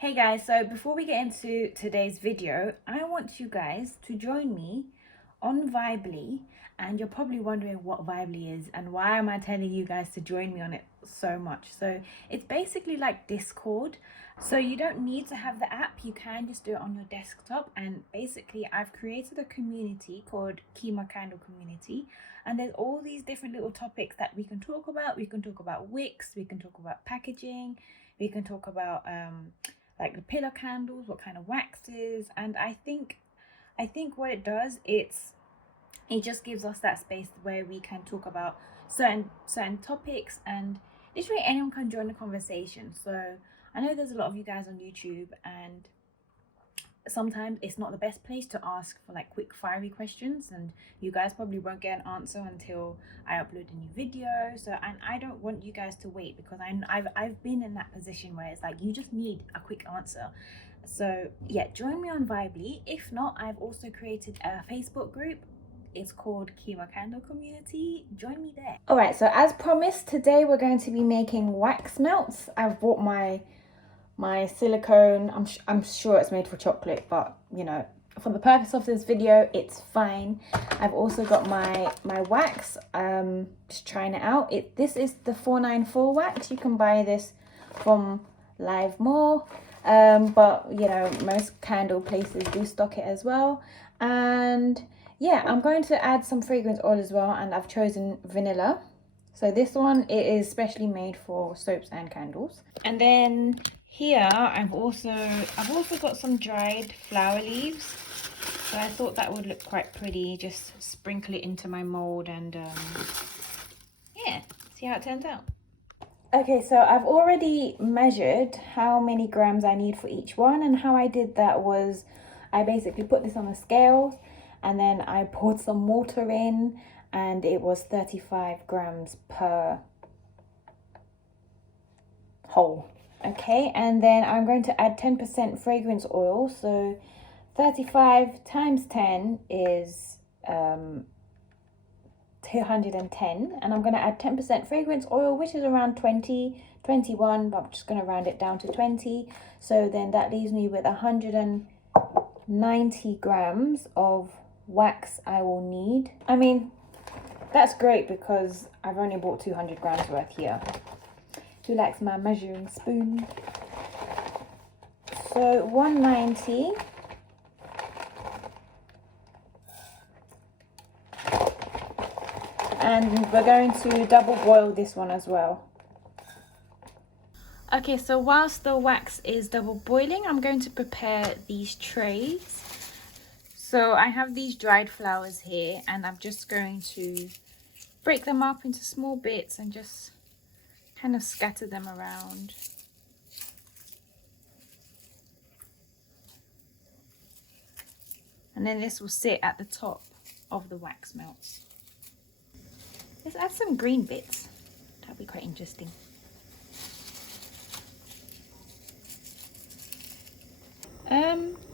Hey guys, so before we get into today's video, I want you guys to join me on Vibely, and you're probably wondering what Vibely is and why am I telling you guys to join me on it so much. So it's basically like Discord. So you don't need to have the app, you can just do it on your desktop. And basically I've created a community called Kima Candle Community, and there's all these different little topics that we can talk about. We can talk about wicks, we can talk about packaging, we can talk about like the pillar candles, what kind of waxes. And I think what it does, it just gives us that space where we can talk about certain topics, and literally anyone can join the conversation. So I know there's a lot of you guys on YouTube, and sometimes it's not the best place to ask for like quick fiery questions, and you guys probably won't get an answer until I upload a new video. So, and I don't want you guys to wait, because I've been in that position where it's like you just need a quick answer. So yeah, join me on Vibely. If not, I've also created a Facebook group. It's called Kima Candle Community. Join me there. All right, so as promised, today we're going to be making wax melts. I've bought my silicone. I'm sure it's made for chocolate, but you know, for the purpose of this video, it's fine. I've also got my wax. Just trying it out. This is the 494 wax. You can buy this from Live More, but you know, most candle places do stock it as well. And yeah, I'm going to add some fragrance oil as well, and I've chosen vanilla. So this one, it is specially made for soaps and candles. And then here I've also got some dried flower leaves. So I thought that would look quite pretty. Just sprinkle it into my mold and yeah, see how it turns out. Okay, so I've already measured how many grams I need for each one, and how I did that was I basically put this on a scale, and then I poured some water in, and it was 35 grams per whole. Okay, and then I'm going to add 10% fragrance oil. So 35 times 10 is 210, and I'm going to add 10% fragrance oil, which is around 21, but I'm just going to round it down to 20. So then that leaves me with 190 grams of wax I will need. I mean, that's great because I've only bought 200 grams worth here. Who likes my measuring spoon? So 190. And we're going to double boil this one as well. Okay, so whilst the wax is double boiling, I'm going to prepare these trays. So I have these dried flowers here, and I'm just going to break them up into small bits and just kind of scatter them around. And then this will sit at the top of the wax melts. Let's add some green bits. That'll be quite interesting.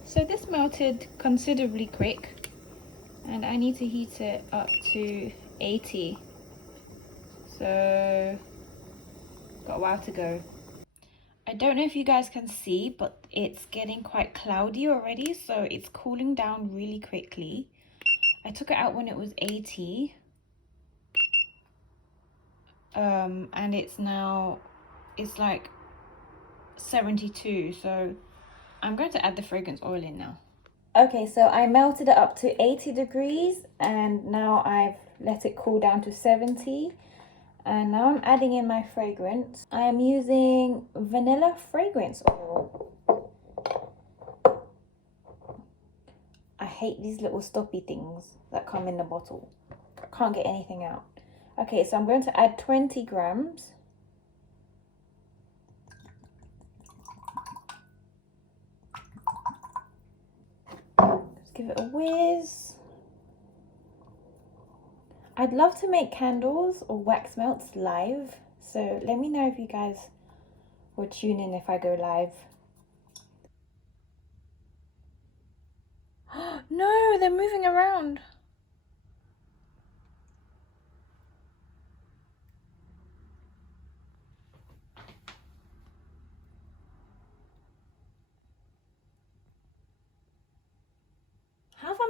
So this melted considerably quick, and I need to heat it up to 80. So got a while to go. I don't know if you guys can see, but it's getting quite cloudy already, so it's cooling down really quickly. I took it out when it was 80. And it's like 72, so I'm going to add the fragrance oil in now. Okay, so I melted it up to 80 degrees, and now I've let it cool down to 70. And now I'm adding in my fragrance. I am using vanilla fragrance oil. I hate these little stoppy things that come in the bottle. I can't get anything out. Okay, so I'm going to add 20 grams. Just give it a whiz. I'd love to make candles or wax melts live, so let me know if you guys will tune in if I go live. No, they're moving around.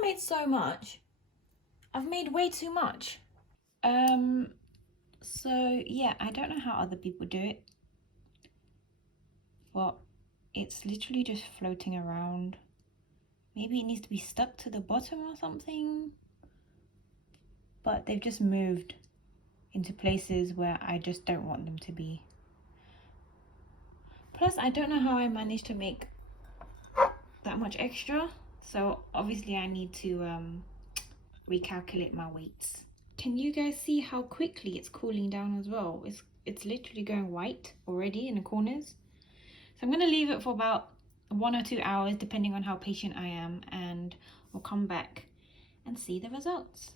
made so much. I've made way too much. So yeah, I don't know how other people do it, but it's literally just floating around. Maybe it needs to be stuck to the bottom or something. But they've just moved into places where I just don't want them to be. Plus, I don't know how I managed to make that much extra. So obviously I need to recalculate my weights. Can you guys see how quickly it's cooling down as well? It's literally going white already in the corners. So I'm gonna leave it for about 1 or 2 hours depending on how patient I am, and we'll come back and see the results.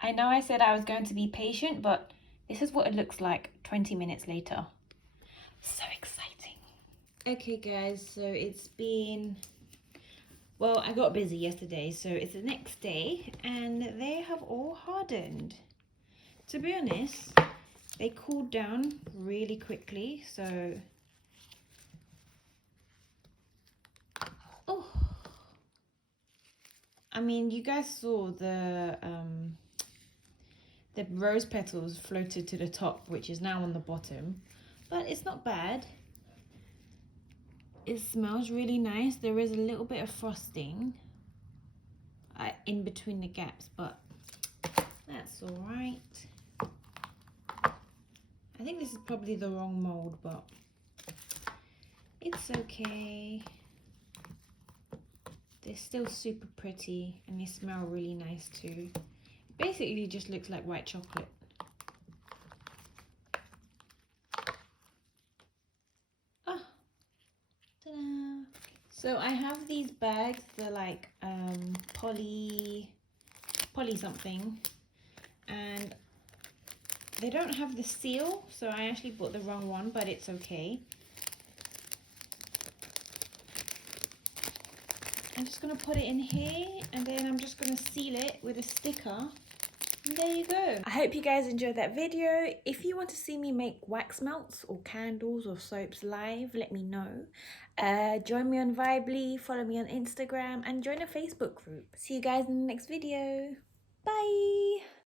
I know I said I was going to be patient, but this is what it looks like 20 minutes later. So exciting. Okay guys, so it's been, well, I got busy yesterday, so it's the next day and they have all hardened. To be honest, they cooled down really quickly, so oh, I mean, you guys saw the rose petals floated to the top, which is now on the bottom, but it's not bad. It smells really nice. There is a little bit of frosting in between the gaps, but that's all right. I think this is probably the wrong mold, but it's okay. They're still super pretty and they smell really nice too. Basically just looks like white chocolate. Ah, ta-da. So I have these bags, they're like poly something, and they don't have the seal, so I actually bought the wrong one, but it's okay. I'm just going to put it in here, and then I'm just going to seal it with a sticker. And there you go. I hope you guys enjoyed that video. If you want to see me make wax melts or candles or soaps live, let me know. Join me on Vibely, follow me on Instagram, and join a Facebook group. See you guys in the next video. Bye!